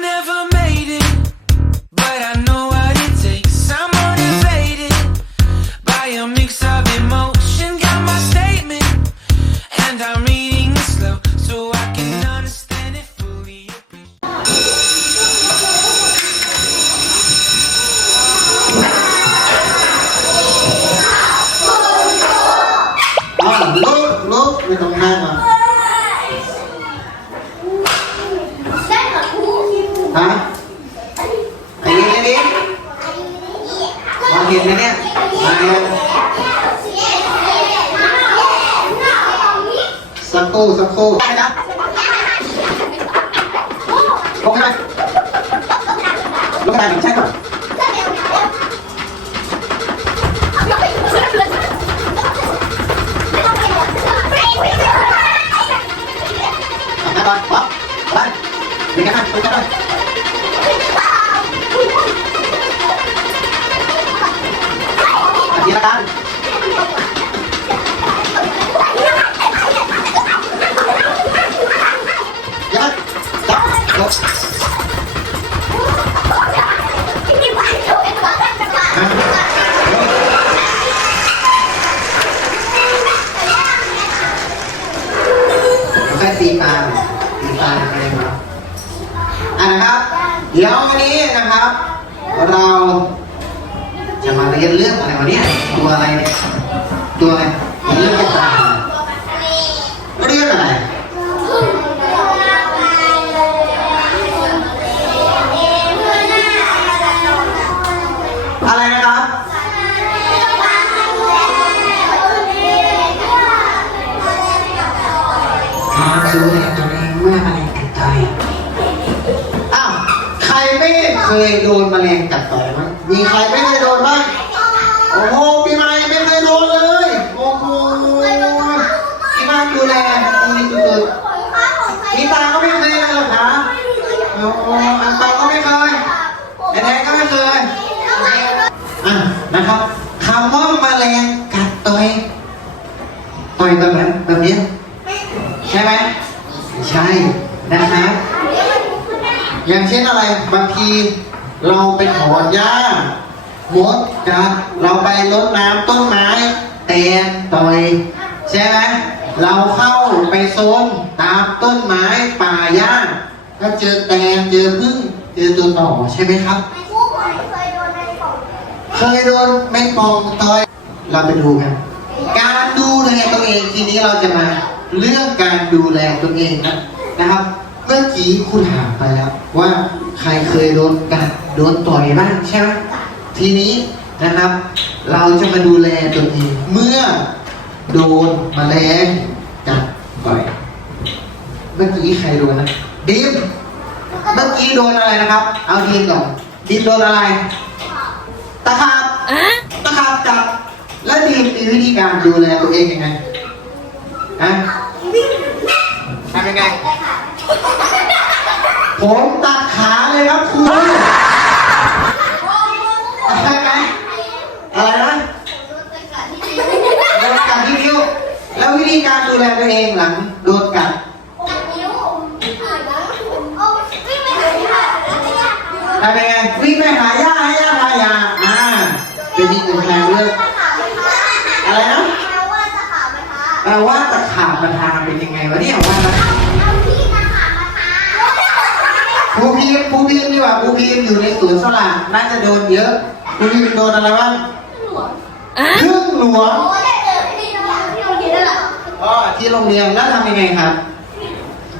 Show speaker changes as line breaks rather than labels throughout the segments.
never
ฮะไอ้นี่ไอ้นี่มองเห็นไหมเนี่ยมาเนี่ยสักครู่สักครู่ได้นะลงไปลงไปใช่ก่อนมาก่อน ค่ตีตาตีตาอะไรครับอะนะครับ เดี๋ยววันนี้นะครับ เราจะมาเรียนเรื่องอะไรวะเนี่ยตัวอะไรเนี่ยตัวอะไรเรื่องจะตายเรื่องอะไรอะไรนะครับกาดูแลตัวเอง อแมลงกัดต่อยอ้าวใครไม่เคยโดนแมลงกัดต่อยมั้งมีใครไม่เคยโดนบ้างโอ้โหพี่ไม้ไม่เคยโดนเลย โอ้โหพี่ไม้ดูแลดีสุดๆพี่ตาก็ไม่เคยเลยหรอคะโอ้โหอันเปาก็ไม่เคยไอ้แดงก็ไม่เคยอะนะครับคำว่าแมลงกัดต่อยต่อยแบบนั้นแบบนี้ใช่ไหม ใช่นะครับอย่างเช่นอะไรบางทีเราไปถอนหญ้ามดกัดเราไปรดน้ำต้นไม้แตนต่อยใช่ไหมเราเข้าไปโซนตามต้นไม้ป่าหญ้าก็เจอแตนเจอพึ่งเจอตัวต่อใช่ไหมครับ เคยโดนแมงปองต่อยเราไปดูกันการดูแลตัวเองทีนี้เราจะมา เรื่องการดูแลตัวเองนะนะครับ เมื่อกี้คุณถามไปแล้วว่าใครเคยโดนกัดโดนต่อยบ้างใช่ไหมทีนี้นะครับ เราจะมาดูแลตัวเองเมื่อโดนแมลงกัดต่อย เมื่อกี้ใครโดนนะดิมเมื่อกี้โดนอะไรนะครับ เอาดิมก่อนดิมโดนอะไรตะขาบตะขาบจับแล้วดีมมีวิธีการดูแลตัวเองยังไงฮะ ทำยังไง ผมตัดขาเลยครับคุณใช่ไหมอะไรนะโดนกัดที่นิ้ว แล้ววิธีการดูแลตัวเองหลังโดนกัด ทำยังไงานเป็นยังไงวะเนี่ยว่านะครูพีมครูพีมดีกว่าครูพีมอยู่ในสวนสลัดน่าจะโดนเยอะครูพีมโดนอะไรบ้างพึ่งหลวงอ๋อที่โรงเรียนแล้วทำยังไงครับ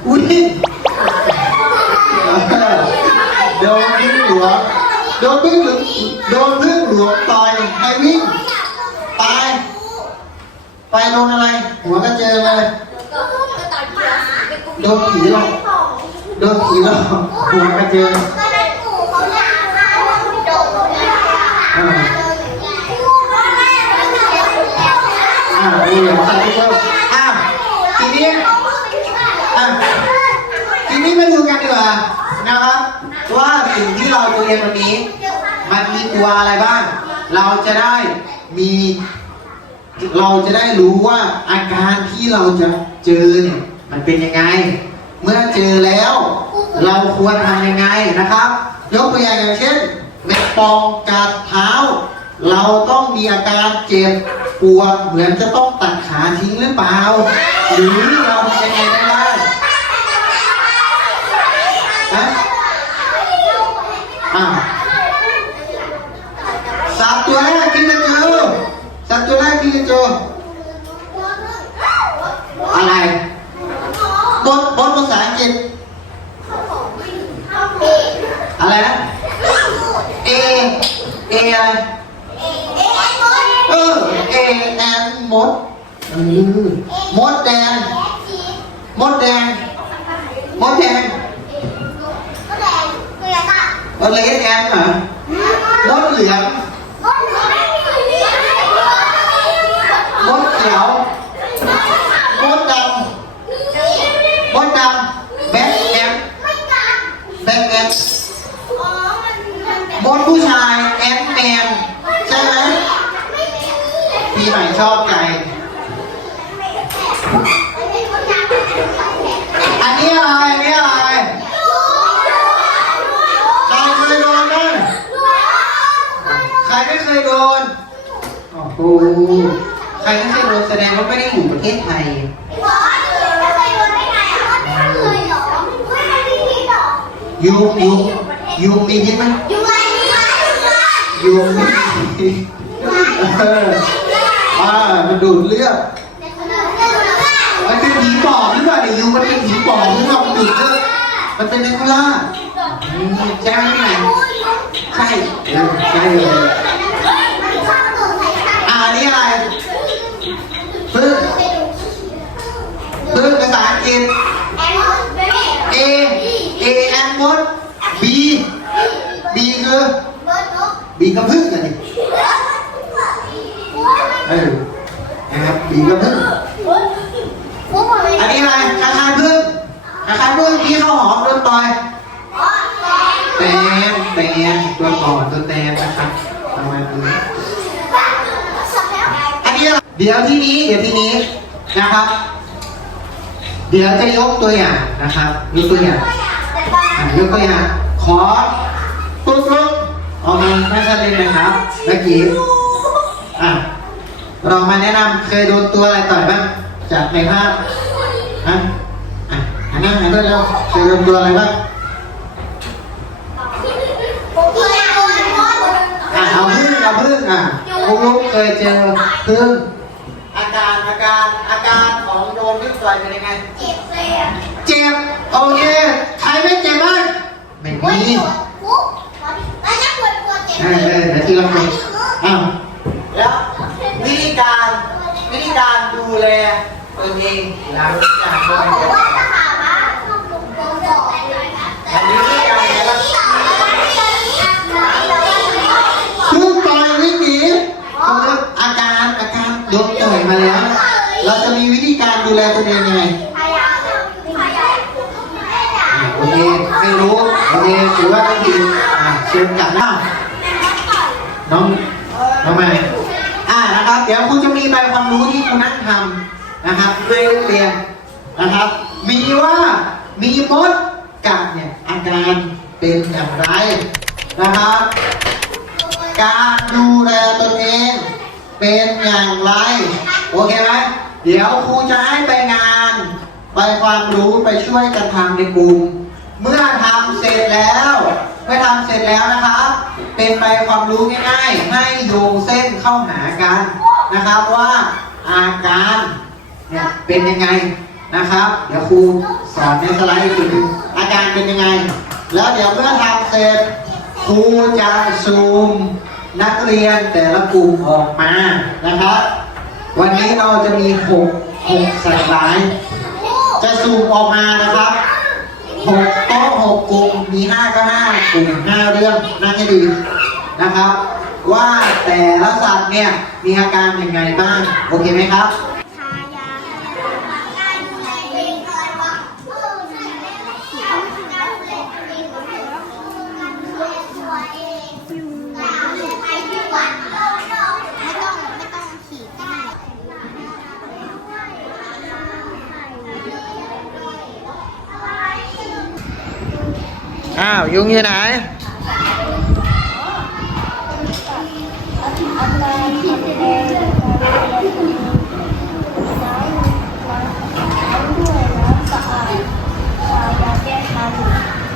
อุ้ยโดนพึ่งหลวงโดนพึ่งหลวงโดนพึ่งหลวงต่อยให้วิ่งตายไปโดนอะไร หัวก็เจอเลย โดนผีหลอกโดนผีหลอกหัวก็เจออ่าอ่าเออใส่ทุกคนอ่าทีนี้อ่าทีนี้มาดูกันดีกว่านะครับว่าสิ่งที่เราจะเรียนวันนี้ มันมีตัวอะไรบ้าง เราจะได้มี เราจะได้รู้ว่าอาการที่เราจะเจอเนี่ย มันเป็นยังไง เมื่อเจอแล้ว เราควรทำยังไงนะครับ ยกตัวอย่างอย่างเช่นเม็ดปองกัดเท้า เราต้องมีอาการเจ็บปวดเหมือนจะต้องตัดขาทิ้งหรือเปล่า หรือเราทำยังไงได้บ้างฮะอ่าสัตว์ตัวแรกที่จะเจอสัตว์ตัวแรกที่จะเจออะไรบทบทภาษาอังกฤษ อะไรนะ A A อะไรเออ A แอนมดอืมมดแดงมดแดงมดแดงมดเลสแอนเหรอมดเหลืองมดเขียว มดดำ มดดำแบ็คแอนแบ็คแอน มดผู้ชายแอนแมนใช่ไหมปีใหม่ชอบใจ อันนี้อะไร อันนี้อะไรใครเคยโดนบ้างใครไม่เคยโดนโอ้โหใครไม่เคยโดนแสดงว่าไม่ได้อยู่ประเทศไทยยุงยุงยุงมีพิษไหมยุ งมีพิษเอออ่ามันดูดเลือดมันเป็นผีปอบหรือเปล่าเนี่ยยุงมันเป็นผีปอบหรือเปล่ามันดูดเลือดมันเป็นแมงล่าอืมใช่ไหมพี่ไหนใช่เออใช่เลยอ่าอันนี้อะไรพึ่งพึ่งภาษาอังกฤษ A A แอนมด B B คือ B ก็พึ่งกันดิเออนะครับ B ก็พึ่งอันนี้อะไรคาคายพึ่งคาคายพึ่งพี่ข้าวหอมโดนต่อยแตนแตนตัวต่อตัวแตนนะครับประมาณนี้อันนี้เดี๋ยวที่นี้เดี๋ยวที่นี้นะครับ เดี๋ยวจะยกตัวอย่างนะครับยกตัวอย่างยกตัวอย่างขอตุ๊กลุก ออกมาให้ชัดเจนนะครับเมื่อกี้อะเรามาแนะนำเคยโดนตัวอะไรต่อยบ้างจากในภาพฮะอะหันหน้าหันด้วยแล้วเคยโดนตัวอะไรบ้างอะเอาพึ่งเอาพึ่งอะลุกลุกเคยเจอพึ่งอาการอาการอาการของโดนพึ่งต่อยเป็นยังไงเจ็บโอเคใครไม่เจ็บบ้างไม่มี เออเออเดี๋ยวทีละคนอ้าวแล้ววิธีการวิธีการดูแลตัวเองหลังจากโดนเจ็บอันนี้วิธีการไงล่ะพึ่งต่อยวิ่งหนีคืออาการอาการโดนต่อยมาแล้ว เราจะมีวิธีการดูแลตัวเองยังไงโอเคไม่รู้โอเคถือว่าก็ดีอะเชิญกลับหน้า น้องน้องม่อ่านะครับ เดี๋ยวครูจะมีใบความรู้ที่ครูนั่งทำนะครับให้นักเรียนนะครับ มีว่ามีมดกัดเนี่ยอาการเป็นอย่างไรนะครับ การดูแลตนเองเป็นอย่างไร โอเคไหมเดี๋ยวครูจะให้ไปงานไปความรู้ไปช่วยกันทำในกลุ่ม เมื่อทำเสร็จแล้ว เมื่อทำเสร็จแล้วนะครับเป็นไปความรู้ง่ายๆ ให้โยงเส้นเข้าหากันนะครับว่าอาการเนี่ยเป็นยังไงนะครับ เดี๋ยวครูสอนในสไลด์อีกทีนึงอาการเป็นยังไง แล้วเดี๋ยวเมื่อทำเสร็จครูจะซูมนักเรียนแต่ละกลุ่มออกมานะครับ วันนี้เราจะมีหกหกสไลด์จะซูมออกมานะครับ หกโต๊ะหกกลุ่มมีห้าก็ห้ากลุ่มห้าเรื่องนั่งให้ดีนะครับ ว่าแต่ละสัตว์เนี่ยมีอาการยังไงบ้าง โอเคไหมครับ อ้าว ยุงอยู่ไหน
อาการที่แสดงการเป็นคนน้ำล้างน้ำด้วยน้ำสะอาดทายาแก้คั น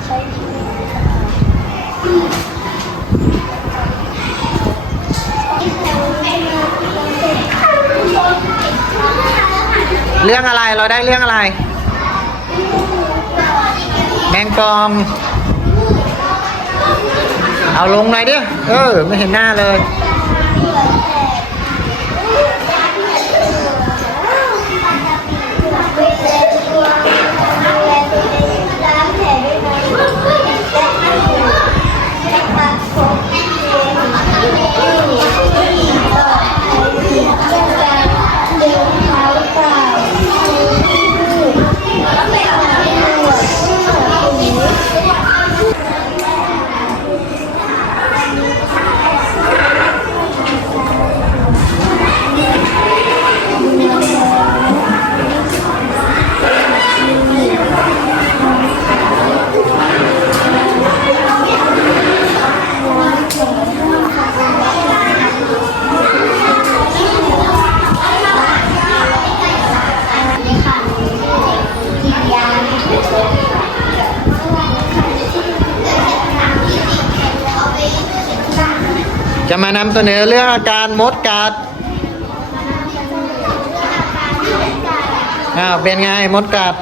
ใช้ผิวสะอาด
เรื่องอะไรเราได้เรื่องอะไร แมงกอง เอาลงหน่อยดิ เออ ไม่เห็นหน้าเลยำ
เส
นอเรื่องอาการมดกัดอ้าวเป็นไงมดกัด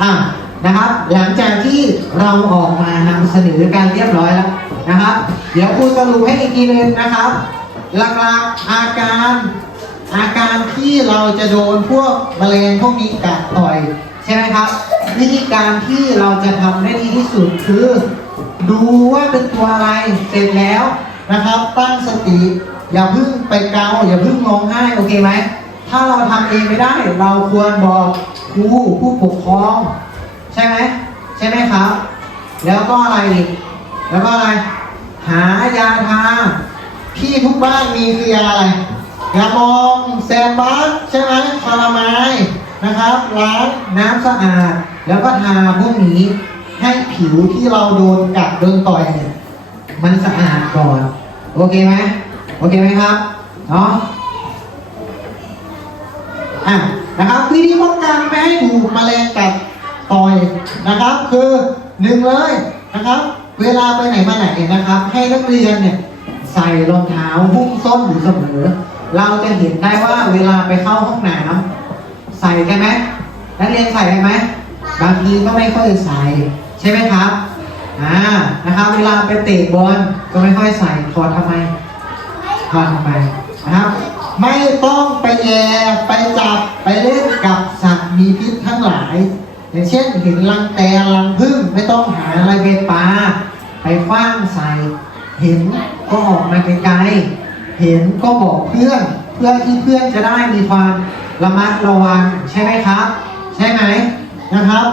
อง
อะนะครับหลังจากที่ เราออกมานำเสนอกันเรียบร้อยแล้วนะครับ เดี๋ยวครูสรุปให้อีกทีหนึงนะครับ หลักๆอาการอาการที่เราจะโดนพวกแมลงพวกนี้กัดต่อยใช่ไหมครับวิธีการที่เราจะทำได้ดีที่สุดคือ ดูว่าเป็นตัวอะไรเสร็จแล้วนะครับ ตั้งสติ อย่าเพึ่งไปเกาอย่าเพึ่งร้องไห้โอเคไหมถ้าเราทำเองไม่ได้ เราควรบอกครูผู้ปกครอง ใช่ไหม ใช่ไหมครับ แล้วก็อะไรอีกแล้วก็อะไร หายาทาที่ทุกบ้านมีคือยาอะไรยามองแซมบัสใช่ไหมคาราไมายนะครับล้างน้ำสะอาด แล้วก็ทาพวกนี้ให้ผิวที่เราโดนกัดโดนต่อยเนี่ยมันสะอาดก่อน โอเคไหมโอเคไหมครับเนาะอะนะครับวิธีป้องกันไม่ให้ถูกแมลงกัด นะครับ คือหนึ่งเลยนะครับ เวลาไปไหนมาไหนนะครับ ให้นักเรียนเนี่ยใส่รองเท้าหุ้มส้นอยู่เสมอ เราจะเห็นได้ว่าเวลาไปเข้าห้องน้ำใส่กันไหมนักเรียนใส่กันไหมบางทีก็ไม่ค่อยใส่ใช่ไหมครับอ่านะครับ เวลาไปเตะบอลก็ไม่ค่อยใส่ถอดทำไมทำทำไมนะครับ ไม่ต้องไปแอบไปจับไปเล่นกับสัตว์มีพิษทั้งหลาย อย่างเช่นเห็นรังแตนรังผึ้งไม่ต้องหาอะไรไปปาไปคว้างใส่เห็นก็ออกมาไกลๆเห็นก็บอกเพื่อนเพื่อที่เพื่อนจะได้มีความระมัดระวังใช่ไหมครับ ใช่ไหมนะครับ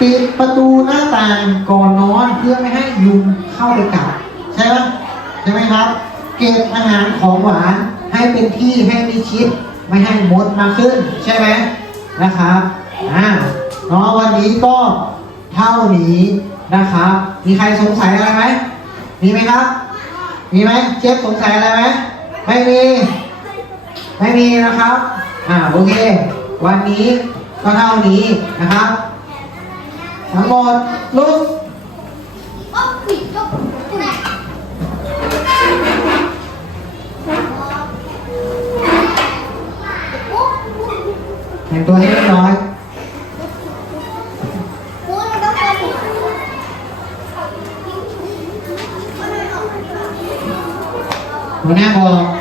ปิดประตูหน้าต่างก่อนนอนเพื่อไม่ให้ยุงเข้าไปกัดใช่ไหมใช่ไหมครับ เก็บอาหารของหวานให้เป็นที่ให้มีชิด ไม่ให้มดมาขึ้น ใช่ไหมนะครับอ่า เนาะวันนี้ก็เท่านี้นะครับมีใครสงสัยอะไรไหมมีไหมครับ มีไหมเจฟสงสัยอะไรไหมไม่มี ไม่มีนะครับ อ่าโอเค วันนี้ก็เท่านี้นะครับ ทั้งหมดลุกแต่งตัวให้เรียบร้อย หัวหน้าบอก